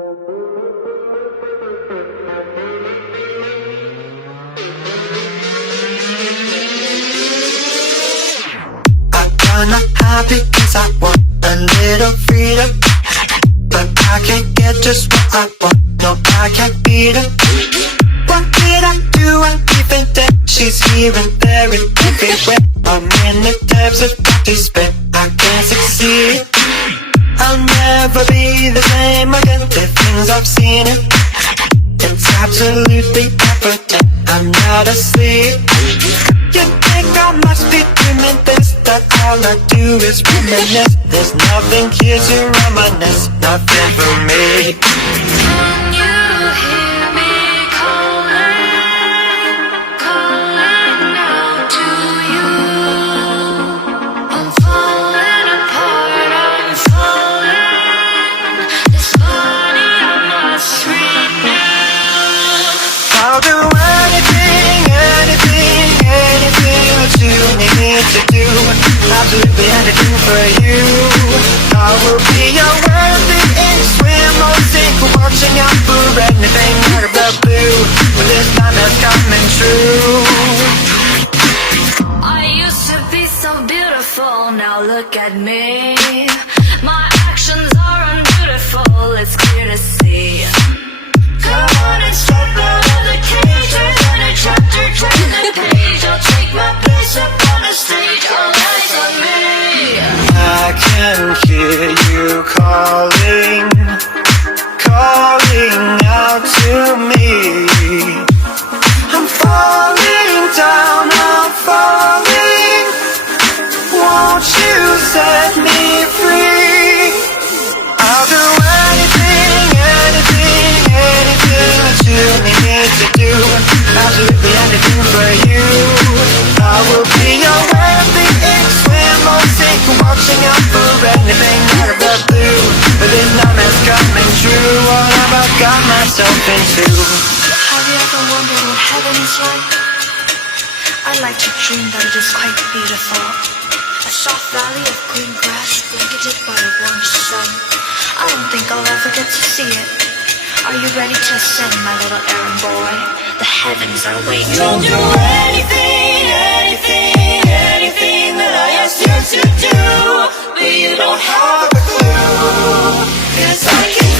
Not happy cause I want a little freedom, but I can't get just what I want, no I can't beat her. What did I do? I'm even dead. She's here and there and everywhere. I'm in the depths of despair, I can't succeed. I'll never be the same again. The things I've seen it, it's absolutely evident. I'm not asleep. You think I must be dreaming this, that all I do is reminisce. There's nothing here to reminisce, nothing for me. Can you hear me calling, calling out to you? I'm falling apart, I'm falling. This body I must renew. I'll do anything, anything, anything that you need to do. Absolutely anything for you. I will be your worthy ink, swim or sink, watching out for anything out of the blue. But this time it's coming true. I used to be so beautiful, now look at me. My actions are unbeautiful, it's clear to see. Come on and step out of the cage, turn a chapter, turn the page. I'll take my place up on the stage, all eyes on me. I can hear you calling, calling out to me. I'm falling down, I'm falling. Won't you set me free? I'll do anything, anything, anything that you need to do. Absolutely anything for you. I will be your worthy ink, swim or sink, watching out for anything out of the blue. But this time it's coming true, what have I got myself into? Have you ever wondered what heaven is like? I like to dream that it is quite beautiful. A soft valley of green grass blanketed by a warm sun. I don't think I'll ever get to see it. Are you ready to ascend, my little errand boy? The heavens are waiting. Don't do anything, anything, anything that I ask you to do, but you don't have a clue. 'Cause I can